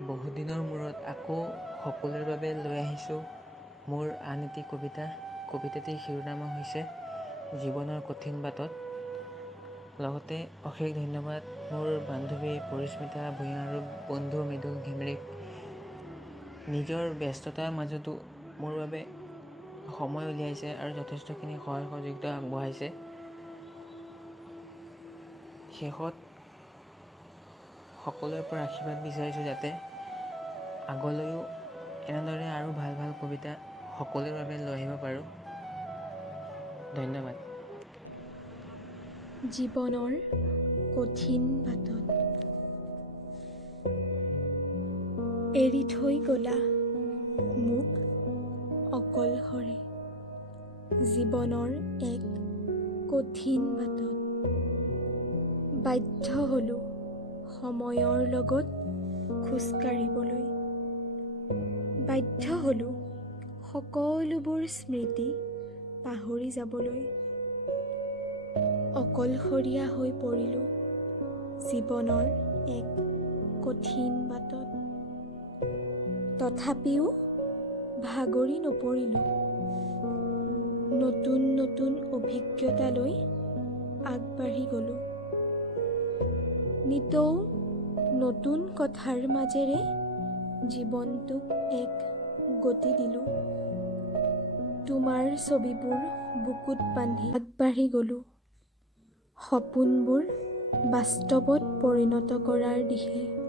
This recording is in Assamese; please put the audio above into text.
বহুদিনৰ মূৰত আকৌ সকলোৰে বাবে লৈ আহিছোঁ মোৰ আন এটি কবিতা। কবিতাটিৰ শিৰোনাম হৈছে জীৱনৰ কঠিন বাটত। লগতে অশেষ ধন্যবাদ মোৰ বান্ধৱী পৰিস্মিতা ভূঞা আৰু বন্ধু মৃদুল ঘিমিৰেক। নিজৰ ব্যস্ততাৰ মাজতো মোৰ বাবে সময় উলিয়াইছে আৰু যথেষ্টখিনি সহায় সহযোগিতা আগবঢ়াইছে। শেষত সকলোৰে পৰা আশীৰ্বাদ বিচাৰিছোঁ যাতে আগলৈও এনেদৰে আৰু ভাল ভাল কবিতা সকলোৰে বাবে লৈ আহিব পাৰোঁ। ধন্যবাদ। জীৱনৰ কঠিন বাটত এৰি থৈ গলা মোক অকলশৰে। জীৱনৰ এক কঠিন বাটত বাধ্য হলোঁ সময়ৰ লগত খোজ কাঢ়িবলৈ। বাধ্য হলোঁ সকলোবোৰ স্মৃতি পাহৰি যাবলৈ। অকলশৰীয়া হৈ পৰিলোঁ জীৱনৰ এক কঠিন বাটত। তথাপিও ভাগৰি নপৰিলোঁ। নতুন নতুন অভিজ্ঞতালৈ আগবাঢ়ি গলোঁ। নিতৌ নতুন কথাৰ মাজেৰে জীৱনটোক এক গতি দিলোঁ। তোমাৰ ছবিবোৰ বুকুত বান্ধি আগবাঢ়ি গলোঁ। সপোনবোৰ বাস্তৱত পৰিণত কৰাৰ দিশে।